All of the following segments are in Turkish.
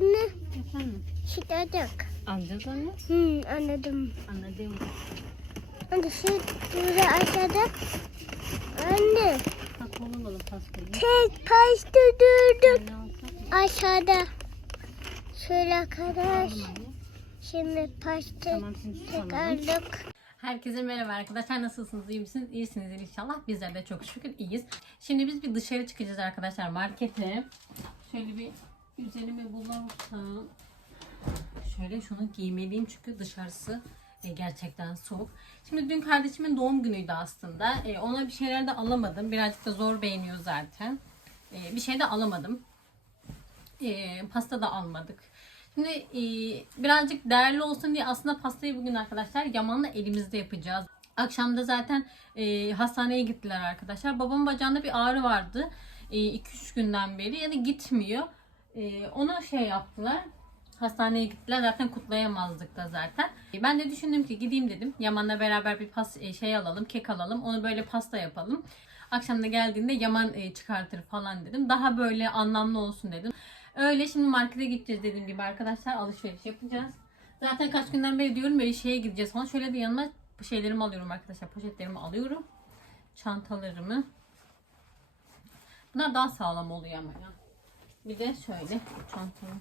Anne, Efendim? çıkacak. Anladın anne? Hmm, anladım. Anladım. Anne, şu burada aşağıda. Anne, Bak oğlum oğlum pastayı. tek pasta durduk. Aşağıda. Şöyle arkadaş. Şimdi pasta Tamam çıkardık. Herkese merhaba arkadaşlar. Nasılsınız? İyi misiniz? İyisiniz inşallah. Bizler de çok şükür iyiyiz. Şimdi biz bir dışarı çıkacağız arkadaşlar markete. Şöyle bir üzerime bulursam şöyle şunu giymeliyim çünkü dışarısı e, gerçekten soğuk. Şimdi dün kardeşimin doğum günüydü aslında. E, ona bir şeyler de alamadım. Birazcık da zor beğeniyor zaten. E, bir şey de alamadım. E, pasta da almadık. Şimdi e, birazcık değerli olsun diye aslında pastayı bugün arkadaşlar Yaman'la elimizde yapacağız. Akşamda zaten e, hastaneye gittiler arkadaşlar. Babamın bacağında bir ağrı vardı. 2-3 günden beri ya da gitmiyor. E, onu şey yaptılar. Hastaneye gittiler. Zaten kutlayamazdık da zaten. E, Ben de düşündüm ki gideyim dedim. Yaman'la beraber bir pas e, şey alalım, kek alalım. Onu böyle pasta yapalım. Akşam da geldiğinde Yaman e, çıkartır falan dedim. Daha böyle anlamlı olsun dedim. Öyle şimdi markete gideceğiz dediğim gibi arkadaşlar alışveriş yapacağız. Zaten kaç günden beri diyorum böyle şeye gideceğiz falan. Şöyle bir yanıma şeylerimi alıyorum arkadaşlar. Poşetlerimi alıyorum. Çantalarımı. Bunlar daha sağlam oluyor ama ya. Bir de şöyle çantamı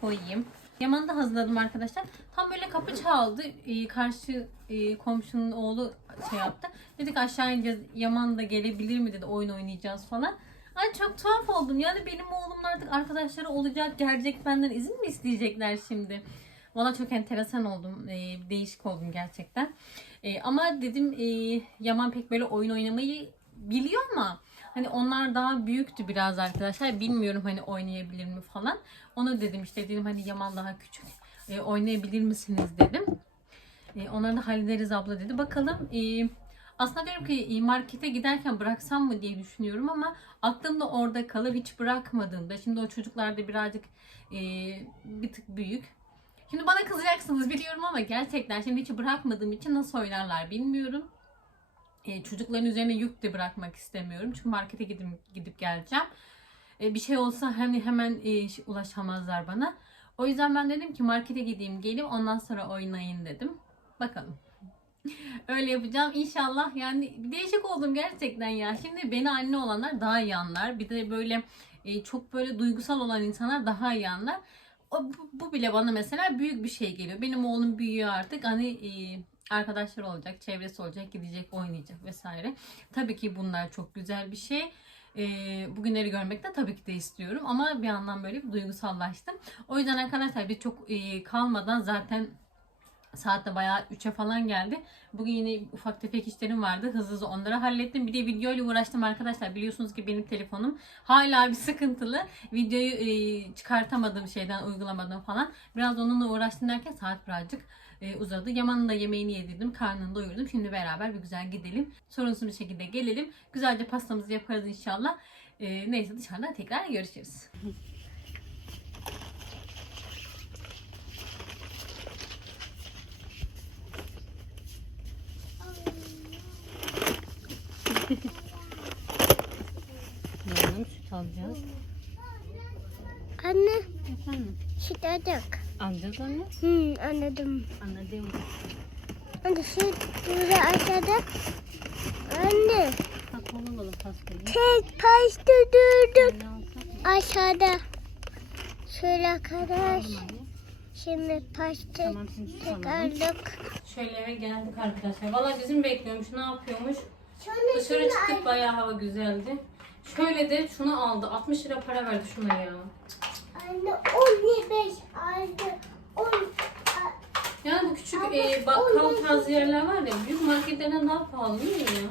koyayım. Yaman'ı da hazırladım arkadaşlar. Tam böyle kapı çaldı. Ee, karşı e, komşunun oğlu şey yaptı. Dedik aşağı ineceğiz. Yaman da gelebilir mi dedi. Oyun oynayacağız falan. Ay çok tuhaf oldum. Yani benim oğlumun artık arkadaşları olacak. Gelecek benden izin mi isteyecekler şimdi? Valla çok enteresan oldum. Ee, değişik oldum gerçekten. Ee, ama dedim e, Yaman pek böyle oyun oynamayı biliyor ama hani onlar daha büyüktü biraz arkadaşlar. Bilmiyorum hani oynayabilir mi falan. Onu dedim işte dedim hani Yaman daha küçük. E, oynayabilir misiniz dedim. E, onları da hallederiz abla dedi. Bakalım e, aslında diyorum ki e, markete giderken bıraksam mı diye düşünüyorum ama aklım da orada kalır. Hiç bırakmadığımda. Şimdi o çocuklar da birazcık e, bir tık büyük. Şimdi bana kızacaksınız biliyorum ama gerçekten şimdi hiç bırakmadığım için nasıl oynarlar bilmiyorum. E, çocukların üzerine yük de bırakmak istemiyorum. Çünkü markete gidip, gidip geleceğim. E, bir şey olsa hani hemen e, ulaşamazlar bana. O yüzden ben dedim ki markete gideyim geleyim ondan sonra oynayın dedim. Bakalım. Öyle yapacağım inşallah. Yani değişik oldum gerçekten ya. Şimdi beni anne olanlar daha iyi anlar. Bir de böyle çok böyle duygusal olan insanlar daha iyi anlar. Bu, bile bana mesela büyük bir şey geliyor. Benim oğlum büyüyor artık. Hani arkadaşlar olacak, çevresi olacak, gidecek, oynayacak vesaire. Tabii ki bunlar çok güzel bir şey. E, bugünleri görmek de tabii ki de istiyorum. Ama bir yandan böyle bir duygusallaştım. O yüzden arkadaşlar bir çok e, kalmadan zaten Saat de bayağı 3'e falan geldi. Bugün yine ufak tefek işlerim vardı. Hızlı hızlı onları hallettim. Bir de video ile uğraştım arkadaşlar. Biliyorsunuz ki benim telefonum hala bir sıkıntılı. Videoyu e, çıkartamadım şeyden uygulamadım falan. Biraz onunla uğraştım derken saat birazcık e, uzadı. Yaman'ın da yemeğini yedirdim. Karnını doyurdum. Şimdi beraber bir güzel gidelim. Sorunsuz bir şekilde gelelim. Güzelce pastamızı yaparız inşallah. E, neyse dışarıda tekrar görüşürüz. Yarın süt alacağız. Anne, Efendim? çıkacak. Alacağız anne. Hmm, anladım. Anladım. Anne, şu burada aşağıda. Anne, Bak oğlum oğlum pastayı. tek pasta durduk. Aşağıda. Şöyle anne. Şimdi pasta Tamam çıkardık. Şöyle eve geldik arkadaşlar. Valla bizim bekliyormuş. Ne yapıyormuş? Dışarı çıktık bayağı hava güzeldi. Şöyle de şunu aldı. 60 lira para verdi şuna ya. Anne 15 aldı. 10 Yani bu küçük e, bakkal tarzı yerler var ya. Büyük marketlerden daha pahalı değil mi ya?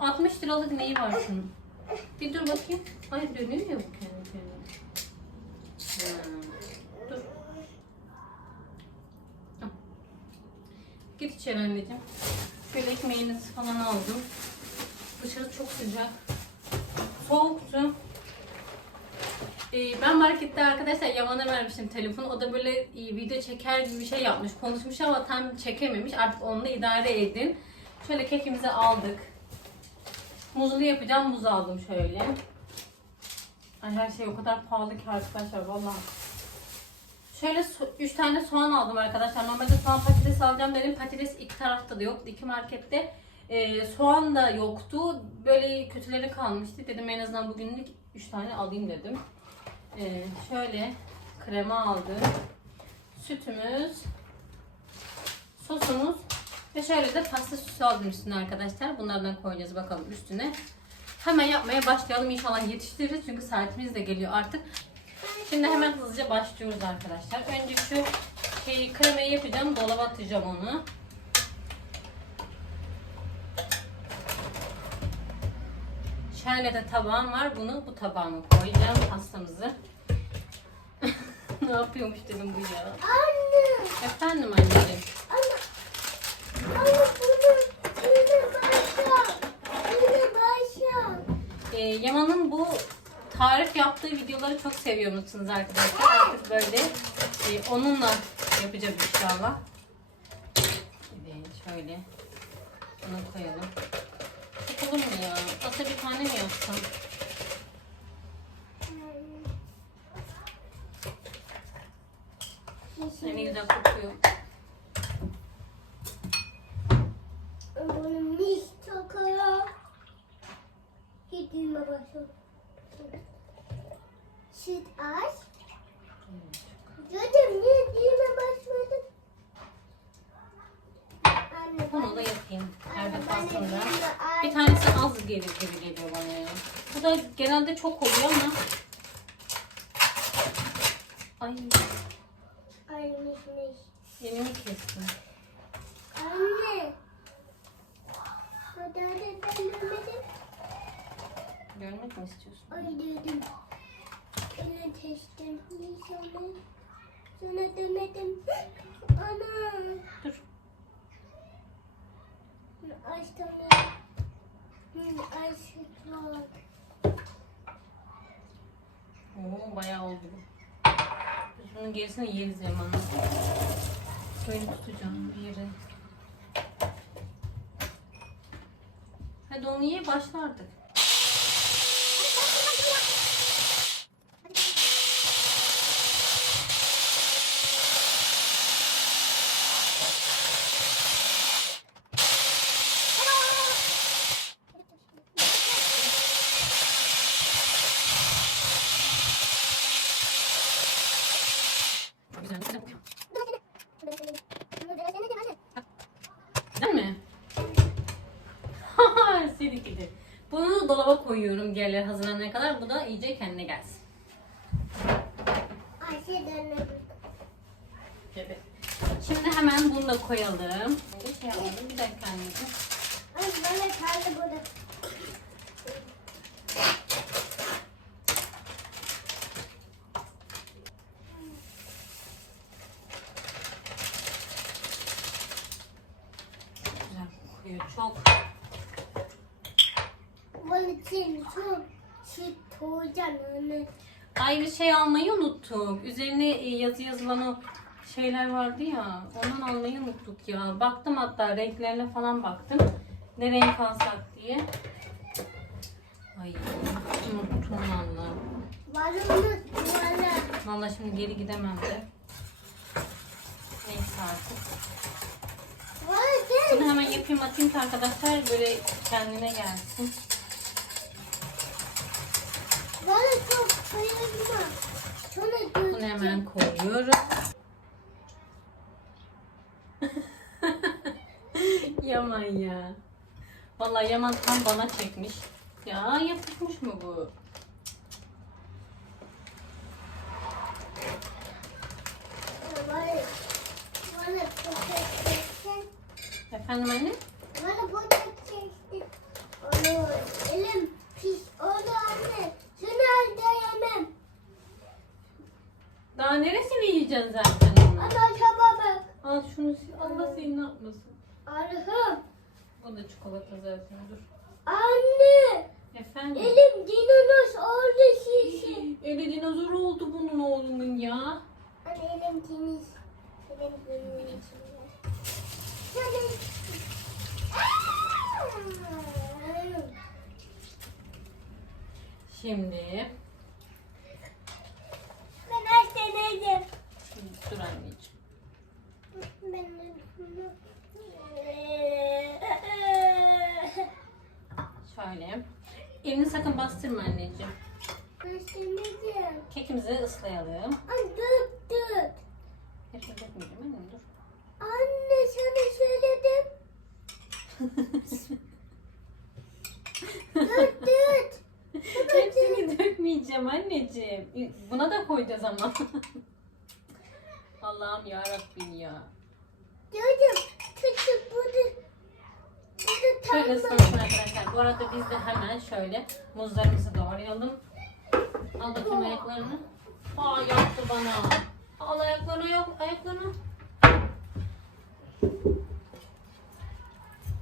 60 liralık neyi var şunun? Bir dur bakayım. Ay dönüyor ya bu kendi kendine. Ha, Dur. Git içeri anneciğim. Şöyle ekmeğinizi falan aldım. Dışarı çok sıcak. Ee, ben markette arkadaşlar Yaman'a vermiştim telefonu. O da böyle e, video çeker gibi bir şey yapmış. Konuşmuş ama tam çekememiş. Artık onunla idare edin. Şöyle kekimizi aldık. Muzlu yapacağım. Muz aldım şöyle. Ay her şey o kadar pahalı ki arkadaşlar vallahi. Şöyle 3 tane soğan aldım arkadaşlar. Normalde soğan patates alacağım dedim. Patates iki tarafta da yoktu. iki markette. Ee, soğan da yoktu. Böyle kötüleri kalmıştı. Dedim en azından bugünlük 3 tane alayım dedim. Şöyle krema aldım. Sütümüz, sosumuz ve şöyle de pasta süsü aldım üstüne arkadaşlar. Bunlardan koyacağız bakalım üstüne. Hemen yapmaya başlayalım. İnşallah yetiştiririz çünkü saatimiz de geliyor artık. Şimdi hemen hızlıca başlıyoruz arkadaşlar. Önce şu şeyi kremayı yapacağım. Dolaba atacağım onu. Şöyle de tabağım var. Bunu bu tabağıma koyacağım pastamızı. ne yapıyormuş dedim bu ya. Anne. Efendim anneciğim. Anne. Anne bunu yine başla. Yine başla. Ee, Yaman'ın bu tarif yaptığı videoları çok seviyor musunuz arkadaşlar? Artık böyle e, onunla yapacağız inşallah. Evet şöyle bunu koyalım. Olur mu ya? Aslında bir tane mi yapsam? Ne güzel kokuyor. Bunu mis takıyor. Gittiğime başla. Süt az. Dedim niye düğüme başladın? Anne Bunu da yapayım. Her Anne, defasında. ben de düğüme Bir az- tanesi az gelir gibi geliyor bana ya. Bu da genelde çok oluyor ama. Ay Aymışmış. elimi kestim. Anne. Hadi hadi ben demedim. Görmek mi istiyorsun? Ay dedim. Öyle testim. Sana, sana demedim. Ana. Dur. Açtım. Var. Oo bayağı oldu bu. Biz bunun gerisini yeriz hemen. Şöyle tutacağım bir. Hadi onu ye başla artık. Güzel güzel. Güzel mi? Seni gidi. Bunu dolaba koyuyorum diğerleri hazırlanana kadar. Bu da iyice kendine gelsin. Ayşe. Evet. Şimdi hemen bunu da koyalım. Bir şey yapmadım. Bir dakika anneciğim. Ay bana kaldı burada. Güzel kokuyor. Çok. Bunun için çok koyacağım. Ay bir şey almayı unuttuk. Üzerine e, yazı yazılan o şeyler vardı ya. Ondan almayı unuttuk ya. Baktım hatta renklerine falan baktım. Ne renk alsak diye. Ay unuttum valla. Varımız valla. Valla şimdi geri gidemem de. Neyse artık. Gel. Bunu hemen yapayım atayım ki arkadaşlar böyle kendine gelsin. Valla çok koyarım. Sonra Bunu koyuyorum. Yaman ya. Vallahi Yaman tam bana çekmiş. Ya yapışmış mı bu? Efendim anne? Valla bu çok çektim. Onu elim pis oldu anne. Şunu al da yemem. Daha neresini yiyeceksin zaten onu? Ama. Al şunu sil. Allah seni ne yapmasın. Allah'ım. Bu da çikolata zaten dur. Anne. Efendim? Elim dinonos oldu şişe. Eli dinozor oldu bunun oğlunun ya. Anne elim temiz. Elim bunun içinde. Hadi. Şimdi sakın bastırma anneciğim. Başlamadım. Kekimizi ıslayalım. Ay dur dur. Hepsini dökmeyeceğim annem dur. Anne sana söyledim. Dur dur. Dökmeyeceğim anneciğim. Buna da koyacağız ama. Allah'ım ya Rabbim ya. Diyordum. Çocuk burada. Burada Şöyle ıslamasın arkadaşlar. Bu arada biz de hemen şöyle muzlarımızı doğrayalım. Al bakayım ayaklarını. Aa yaptı bana. Al ayaklarını yok ayaklarını.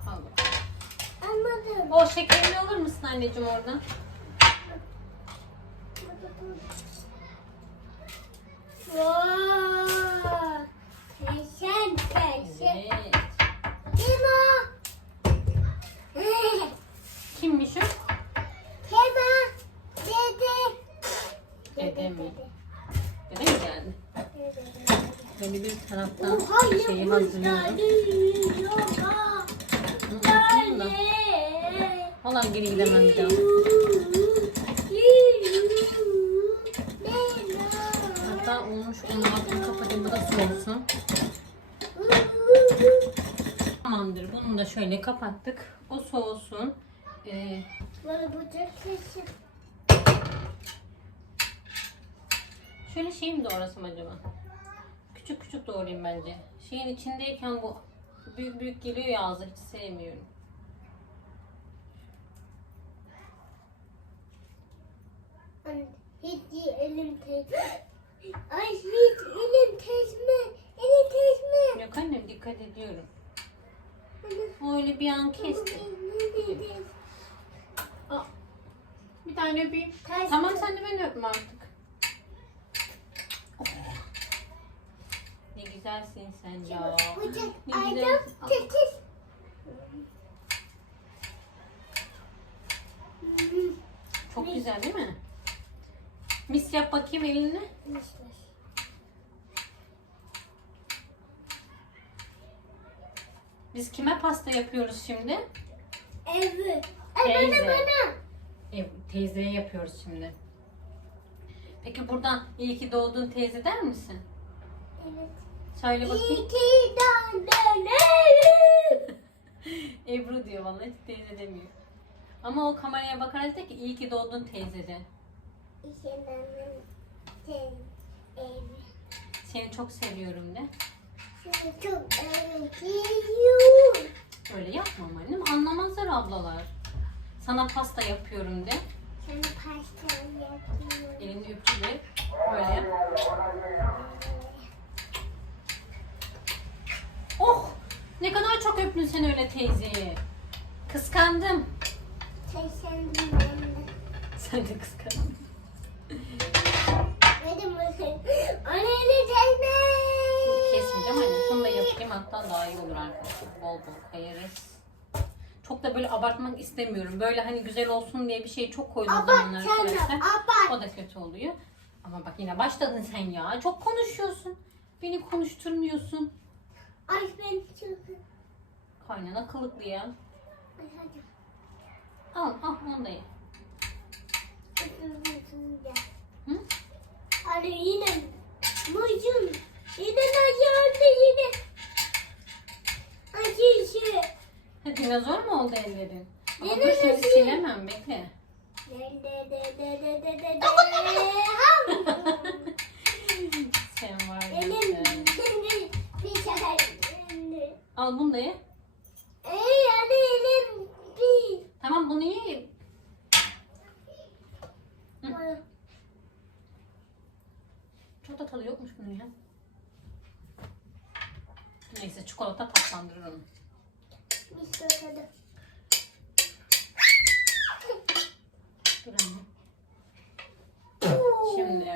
Al. Anladım. O şekerini alır mısın anneciğim oradan? Vay. Sen sen sen. Evet. Kim o? Kimmiş o? O? Dede. Dede mi? Dede mi geldi? Böyle bir taraftan şeyi hazırlıyorum. Valla geri gidemem bir daha. Olmuş onun altını kapatayım bu da soğusun. Tamamdır bunu da şöyle kapattık. O soğusun. Ee, şöyle şey mi doğrasam acaba? Küçük küçük doğrayayım bence. Şeyin içindeyken bu büyük büyük geliyor ya ağza hiç sevmiyorum. Hiç elim tez. Ay hiç elim tezme. Elim tezme. Yok annem dikkat ediyorum. Öyle bir an kestim. Aa, bir tane öpeyim. Ters- Tamam sen de beni öpme artık. Oh. Ne güzelsin sen ya. Bıçak Ne tetiz. Çok güzel değil mi? Mis yap bakayım elinle. Biz kime pasta yapıyoruz şimdi? Evet. Ay bana Teyze. bana. E, teyzeye yapıyoruz şimdi. Peki buradan iyi ki doğdun teyze der misin? Evet. Söyle İyi bakayım. ki doğdun. Ebru diyor vallahi teyze demiyor. Ama o kameraya bakarak de ki iyi ki doğdun teyze de. Seni çok seviyorum de. Seni çok özlüyorum. Öyle yapmam annem. Anlamazlar ablalar. Sana pasta yapıyorum de. Sen pasta yapıyorum. Elini öpücük Böyle yap. Oh! Ne kadar çok öptün sen öyle teyzeyi. Kıskandım. Ederim. Sen de kıskandın. Anneni teyze. Kesmeyeceğim anne. Şunu da yapayım hatta daha iyi olur arkadaşlar. Bol bol koyarız. Çok da böyle abartmak istemiyorum. Böyle hani güzel olsun diye bir şey çok koyduğum Abart zaman sen de arkadaşlar. abart. O da kötü oluyor. Ama bak yine başladın sen ya. Çok konuşuyorsun. Beni konuşturmuyorsun. Ay ben çok. Kaynana kılıklı ya. Ay hadi. Al al onu da ye. Hı? Hadi yine. Muzun. Yine acıyordu yine. Acısı. Ha, dinozor mu oldu ellerin? Ama dur şimdi silemem bekle. De de de de de de de de. Ham. Sen var ya Elim sen. bir tane. Al bunu da ye. Ey hadi elim bir. Tamam bunu ye. Çok da tadı yokmuş bunun ya. Neyse çikolata tatlandırır onu. Bir sürü. Dur anne. Şimdi.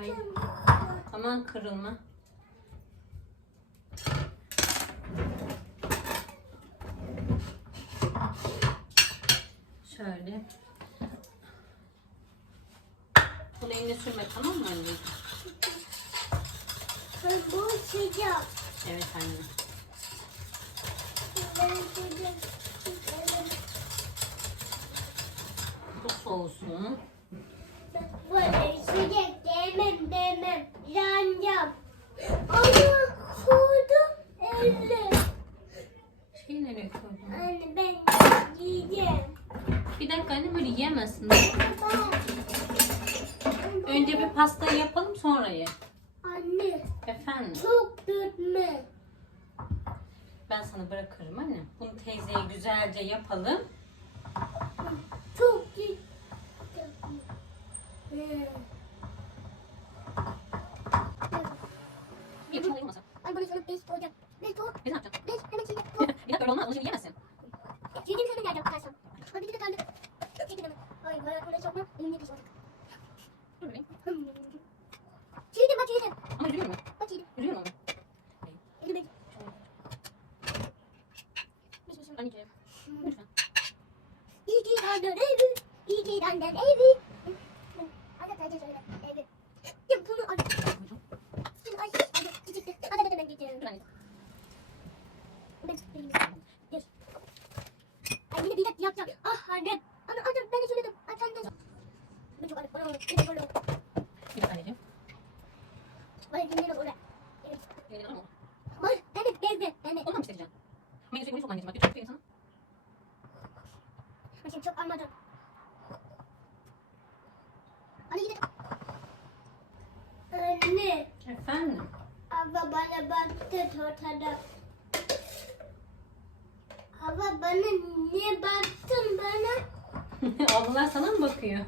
Ay. Aman kırılma. Şöyle. Bunu eline sürme tamam mı anneciğim? Bu sıcak. Evet anne. Ben sıcak. soğusun. Böyle sıcak demem demem. Yanacağım. Ama soğudu elle. Şeyi nereye koydun? Anne ben yiyeceğim. Bir dakika anne böyle yiyemezsin. Önce bir pastayı yapalım sonra ye. Anne Efendim çok dökme. ben sana bırakırım anne. Bunu teyzeye güzelce yapalım. Çok iyi. Ee, Bir yapalım masa. Ay bana sana beş olacak. Beş ol. Ne yapacaksın? Beş hemen şimdi. bir dakika öyle olmaz. Onu şimdi yiyemezsin. Yedim sana geleceğim bakarsam. Ha bir de kaldı. Çekin hemen. Ay bayağı kolay sokma. Elimde piş olacak. Dur bebeğim. Çiğdim bak çiğdim. Ama yürüyor mu? Bak çiğdim. Yürüyor mu? Elime. Anneciğim. Lütfen. İyi ki dandın evi. İyi ki dandın evi. Hadi sadece söyle. Evi. Ya bunu. Ay. Küçüktü. Hadi hadi ben anne. Ben vereyim. Dur. Ay yine bir dakika yapacağım. Ah annem. Ana annem ben söyledim. Ay sen de. Ben çok arık. Bana olur. Bana olur. Bir dakika anneciğim. Bana dinleyin oraya. Evet. Yürüyor ama. Bana ben de bezde. Ben de. Ondan mı isteyeceksin? Menü sürekli çok anneciğim. Bak çok insana. Ben şimdi çok almadım. Hadi gidelim. Anne. Efendim. Abla bana baktı ortada. Abla bana niye baktın bana? Ablalar sana mı bakıyor?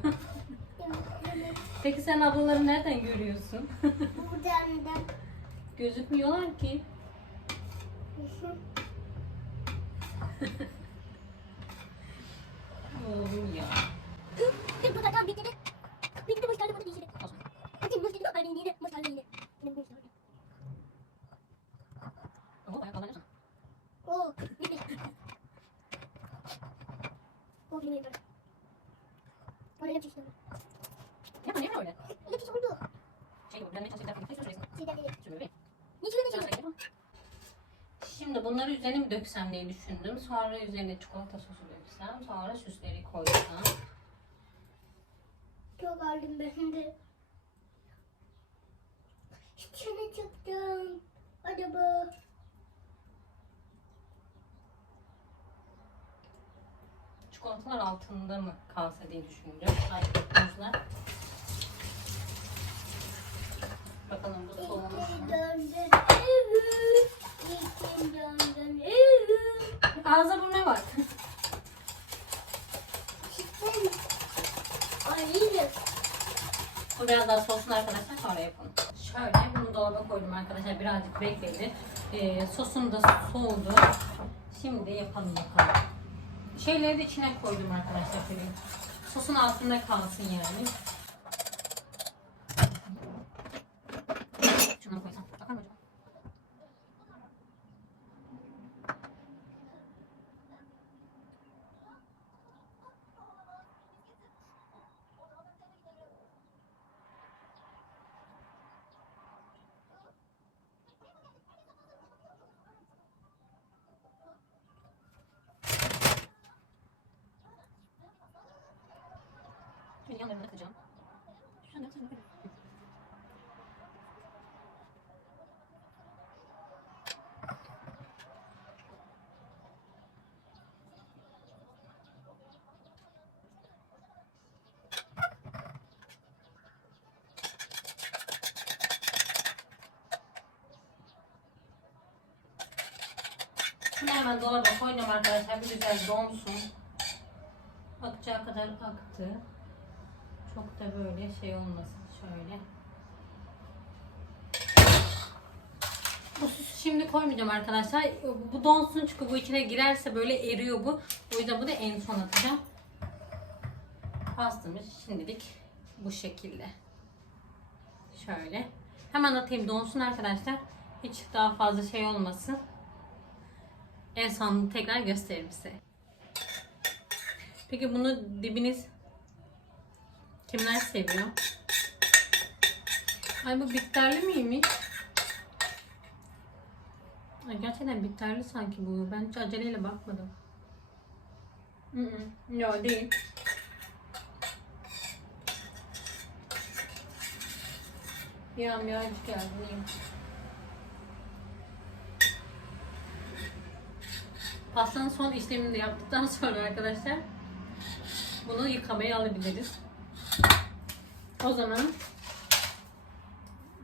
Ablaları nereden görüyorsun? Buradan da. Gözükmüyorlar ki. Oğlum ya. Bir burada tam bitti. Bitti boş kaldı burada bir şey. Olsun. Hadi boş kaldı bari yine. Boş kaldı yine. Yine boş kaldı. Oo, ayakkabılar ne Oo. Bitti. Oo yine yapar. Oraya yapacak işte. Yapma niye öyle? Ne pis oldu? Şey bu, ben ne çalışacak? Hayır, söylesin. Şeyden değil. Şöyle bebeğim. Ne şöyle Biraz ne da yapalım. Şimdi bunları üzerine mi döksem diye düşündüm. Sonra üzerine çikolata sosu döksem. Sonra süsleri koysam. Çok aldım ben de. İçine çıktım. Bak. Çikolatalar altında mı kalsa diye. Ay, muzlar. Bakalım bu soğumuş mu? Ağza bu ne var? Çıktın. Ay iyi. Bu biraz daha soğusun arkadaşlar sonra yapalım. Şöyle bunu dolaba koydum arkadaşlar birazcık bekledi. Ee, sosum da soğudu. Şimdi yapalım bakalım. Şeyleri de içine koydum arkadaşlar. Sosun altında kalsın yani. Şunları koysam. Bakar mı acaba? Şöyle yanlarına kıracağım. Bunu hemen dolaba koydum arkadaşlar. Bir güzel donsun. Akacağı kadar aktı. Çok da böyle şey olmasın. Şöyle. Bu süsü şimdi koymayacağım arkadaşlar. Bu donsun çünkü bu içine girerse böyle eriyor bu. O yüzden bu da en son atacağım. Pastamız şimdilik bu şekilde. Şöyle. Hemen atayım donsun arkadaşlar. Hiç daha fazla şey olmasın. En son tekrar gösteririm size. Peki bunu dibiniz Kimler seviyor? Ay bu bitterli miymiş? Ay gerçekten bitterli sanki bu. Ben hiç aceleyle bakmadım. Yok değil. Bir an birazcık yardım Pastanın son işlemini yaptıktan sonra arkadaşlar bunu yıkamaya alabiliriz. O zaman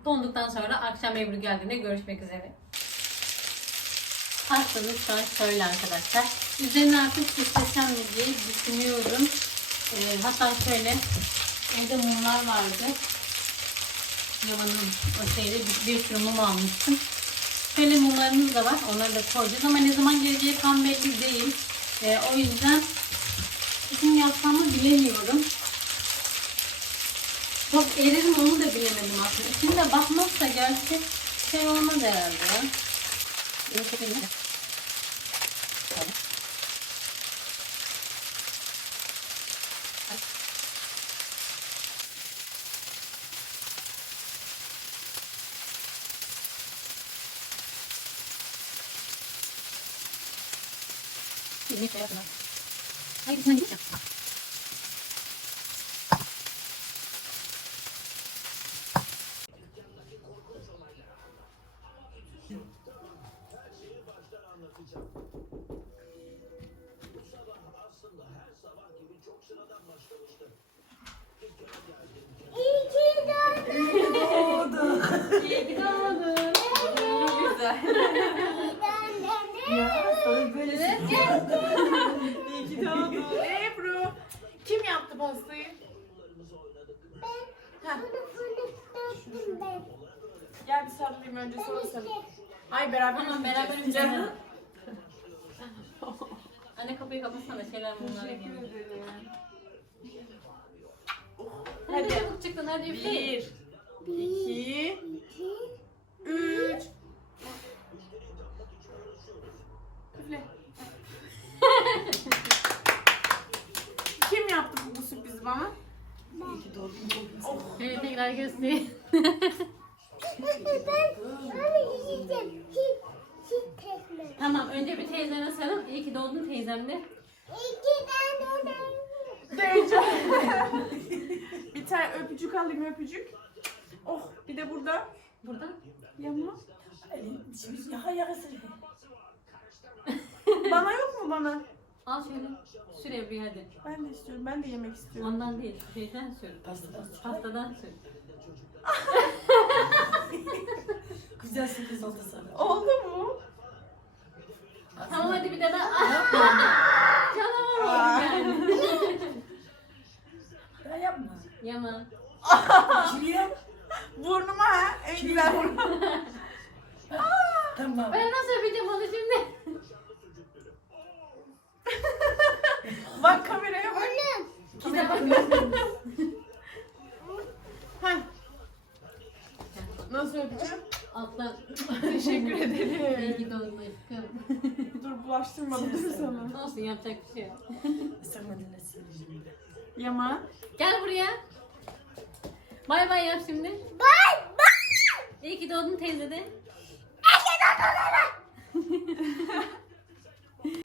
donduktan sonra akşam Ebru geldiğinde görüşmek üzere. Pastamız şu an şöyle arkadaşlar. Üzerine artık süslesem mi diye düşünüyorum. Ee, hatta şöyle evde mumlar vardı. Yaman'ın o şeyde bir, bir sürü mum almıştım. Şöyle mumlarımız da var. Onları da koyacağız ama ne zaman geleceği tam belli değil. Ee, o yüzden kim yapsam mı bilemiyorum. Çok eririm onu da bilemedim aslında. İçinde bakmazsa gerçi şey olmaz herhalde ya. Mi? Şey. Hayır, sen git. Güzel. İyi ki doğdun. Ebru. Kim yaptı pastayı? Heh, gel bir sarılayım önce sonra. Ay beraber Tamam, beraber üfleyelim. Anne kapıyı kapatsana şeyler bunlar. Teşekkür ederim. Hadi çabuk çıktın hadi üfle. Bir, iki, üç. Üfle. Kim yaptı bana? Şöyle tekrar göstereyim. tamam önce bir teyzene sarıl. İyi ki doğdun teyzemle. Heyecan. bir tane öpücük alayım öpücük. Oh bir de burada. Buradan. Yama. Bana yok mu bana? Al şöyle. Sür Ebru'yu hadi. Ben de istiyorum. Ben de yemek istiyorum. Ondan değil. Şeyden sür. Pastadan sür. Güzel sürpriz oldu sana. Oldu mu? Tamam hadi bir de ben. Canavar oldum yani. Ya yapma. Yaman. Yap. Burnuma ha. En güzel burnum. Tamam. Ben nasıl öpeceğim onu şimdi? Bak kameraya bak. Bakmıyor. Heh. Nasıl öpeceğim? Alttan. Teşekkür İyi ederim. ki doğdun aşkım. Dur bulaştırmadım değil mi sana? Olsun yapacak bir şey yok. Sakma dinlesin. Yama. Gel buraya. Bay bay yap şimdi. İyi ki doğdun teyze de.